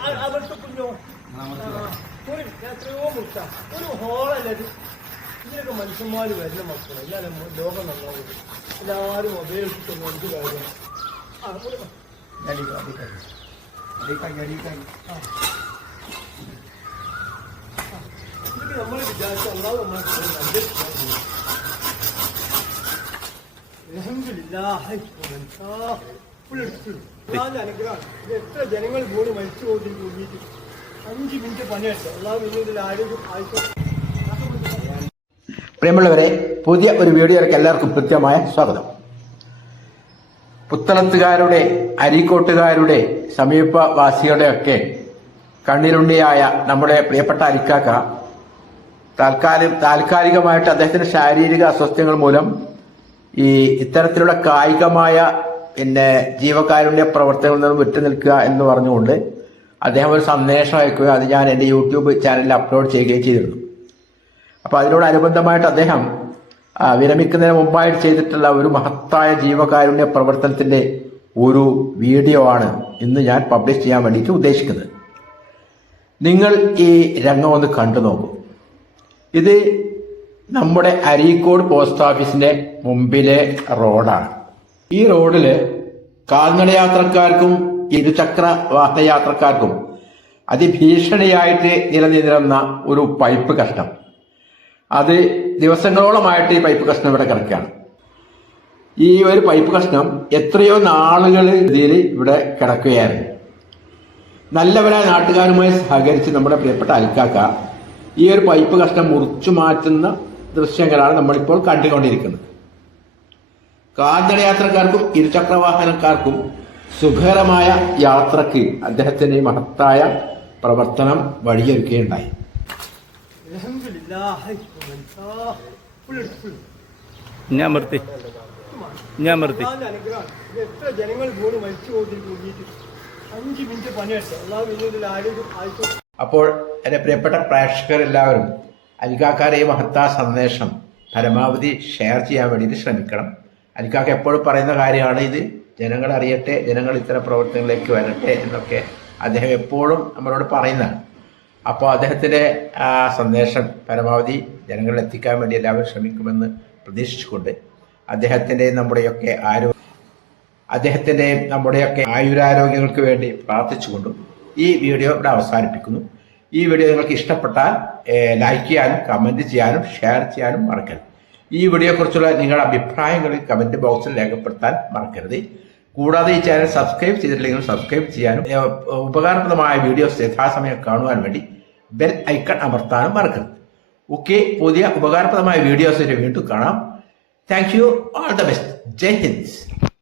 അവിടുത്തെ കുഞ്ഞോ എത്രയോ മുട്ട ഒരു ഹോളല്ലത്. ഇതിനൊക്കെ മനുഷ്യന്മാർ വരുന്ന മക്കളെ ഞാൻ ലോകം നന്നാവുള്ളൂ. എല്ലാവരും മൊബൈൽ എടുത്തിട്ട് എന്ത് കാര്യം ഇതൊക്കെ നമ്മൾ വിചാരിച്ച അല്ലാതെ നമ്മളെ അനുഗ്രഹം. ഇത് എത്ര ജനങ്ങൾ പോലും മരിച്ചു പോയിട്ട് കൂടിയിട്ട് 5 മിനിറ്റ് പണിയെടുത്ത് അല്ലാതെ നിങ്ങളുടെ ആരോഗ്യം ആയിക്കോട്ടെ. പ്രിയമുള്ളവരെ, പുതിയ ഒരു വീഡിയോയിലേക്ക് എല്ലാവർക്കും കൃത്യമായ സ്വാഗതം. പുത്തളത്തുകാരുടെ, അരീക്കോട്ടുകാരുടെ, സമീപവാസികളുടെയൊക്കെ കണ്ണിലുണ്ണിയായ നമ്മുടെ പ്രിയപ്പെട്ട അരിക്കാക്ക താൽക്കാലികമായിട്ട് അദ്ദേഹത്തിന്റെ ശാരീരിക അസ്വസ്ഥങ്ങൾ മൂലം ഇത്തരത്തിലുള്ള കായികമായ ജീവകാരുണ്യ പ്രവർത്തനങ്ങളിൽ നിന്ന് വിട്ടുനിൽക്കുക എന്ന് പറഞ്ഞുകൊണ്ട് അദ്ദേഹം ഒരു സന്ദേശം അയക്കുകയും അത് ഞാൻ എൻ്റെ യൂട്യൂബ് ചാനലിൽ അപ്ലോഡ് ചെയ്യുകയും ചെയ്തിരുന്നു. അപ്പോൾ അതിനോടനുബന്ധമായിട്ട് അദ്ദേഹം വിരമിക്കുന്നതിന് മുമ്പായിട്ട് ചെയ്തിട്ടുള്ള ഒരു മഹത്തായ ജീവകാരുണ്യ പ്രവർത്തനത്തിന്റെ ഒരു വീഡിയോ ആണ് ഇന്ന് ഞാൻ പബ്ലിഷ് ചെയ്യാൻ വേണ്ടിയിട്ട് ഉദ്ദേശിക്കുന്നത്. നിങ്ങൾ ഈ രംഗം ഒന്ന് കണ്ടു നോക്കൂ. ഇത് നമ്മുടെ അരീക്കോട് പോസ്റ്റ് ഓഫീസിന്റെ മുമ്പിലെ റോഡാണ്. ഈ റോഡില് കാൽനടയാത്രക്കാർക്കും ഇരുചക്ര വാഹനയാത്രക്കാർക്കും അതിഭീഷണിയായിട്ട് നിലനിന്നിരുന്ന ഒരു പൈപ്പ് കഷ്ണം, അത് ദിവസങ്ങളോളമായിട്ട് ഈ പൈപ്പ് കഷ്ണം ഇവിടെ കിടക്കുകയാണ്. ഈ ഒരു പൈപ്പ് കഷ്ണം എത്രയോ നാളുകൾ ഇതിൽ ഇവിടെ കിടക്കുകയായിരുന്നു. നല്ലവരായ നാട്ടുകാരുമായി സഹകരിച്ച് നമ്മുടെ പ്രിയപ്പെട്ട അൽക്കാക്ക ഈ ഒരു പൈപ്പ് കഷ്ണം മുറിച്ചു മാറ്റുന്ന ദൃശ്യങ്ങളാണ് നമ്മളിപ്പോൾ കണ്ടുകൊണ്ടിരിക്കുന്നത്. കാൽനടയാത്രക്കാർക്കും ഇരുചക്ര വാഹനക്കാർക്കും സുഖകരമായ യാത്രക്ക് അദ്ദേഹത്തിന്റെ മഹത്തായ പ്രവർത്തനം വഴിയൊരുക്കുകയുണ്ടായി. അനുഗ്രഹം. ഇത് എത്ര ജനങ്ങൾ പോലും മരിച്ചു പോയിട്ട് കൂടിയിട്ട് 5 മിനിറ്റ് പണിയെടുത്ത് അല്ലാതെ നിങ്ങളുടെ ആരോഗ്യം ആയിക്കോട്ടെ. അപ്പോൾ എൻ്റെ പ്രിയപ്പെട്ട പ്രേക്ഷകരെല്ലാവരും അൽക്കാക്കാരെ ഈ മഹത്തായ സന്ദേശം പരമാവധി ഷെയർ ചെയ്യാൻ വേണ്ടിയിട്ട് ശ്രമിക്കണം. അൽക്കാക്ക എപ്പോഴും പറയുന്ന കാര്യമാണ് ഇത്. ജനങ്ങൾ അറിയട്ടെ, ജനങ്ങൾ ഇത്തരം പ്രവർത്തനങ്ങളിലേക്ക് വരട്ടെ എന്നൊക്കെ അദ്ദേഹം എപ്പോഴും നമ്മളോട് പറയുന്നതാണ്. അപ്പോൾ അദ്ദേഹത്തിൻ്റെ ആ സന്ദേശം പരമാവധി ജനങ്ങളിൽ എത്തിക്കാൻ വേണ്ടി എല്ലാവരും ശ്രമിക്കുമെന്ന് പ്രതീക്ഷിച്ചുകൊണ്ട് അദ്ദേഹത്തിൻ്റെയും നമ്മുടെയൊക്കെ ആയുരാരോഗ്യങ്ങൾക്ക് വേണ്ടി പ്രാർത്ഥിച്ചുകൊണ്ടും ഈ വീഡിയോ ഇവിടെ അവസാനിപ്പിക്കുന്നു. ഈ വീഡിയോ നിങ്ങൾക്ക് ഇഷ്ടപ്പെട്ടാൽ ലൈക്ക് ചെയ്യാനും കമൻറ്റ് ചെയ്യാനും ഷെയർ ചെയ്യാനും മറക്കരുത്. ഈ വീഡിയോയെക്കുറിച്ചുള്ള നിങ്ങളുടെ അഭിപ്രായങ്ങൾ കമൻറ്റ് ബോക്സിൽ രേഖപ്പെടുത്താൻ മറക്കരുത്. കൂടാതെ ഈ ചാനൽ സബ്സ്ക്രൈബ് ചെയ്തിട്ടില്ലെങ്കിൽ സബ്സ്ക്രൈബ് ചെയ്യാനും ഉപകാരപ്രദമായ വീഡിയോസ് യഥാസമയം കാണുവാൻ വേണ്ടി ബെൽ ഐക്കൺ അമർത്താനും മറക്കരുത്. ഓക്കെ, പുതിയ ഉപകാരപ്രദമായ വീഡിയോസിന് വീണ്ടും കാണാം. Thank you. All the best. Jai Hind.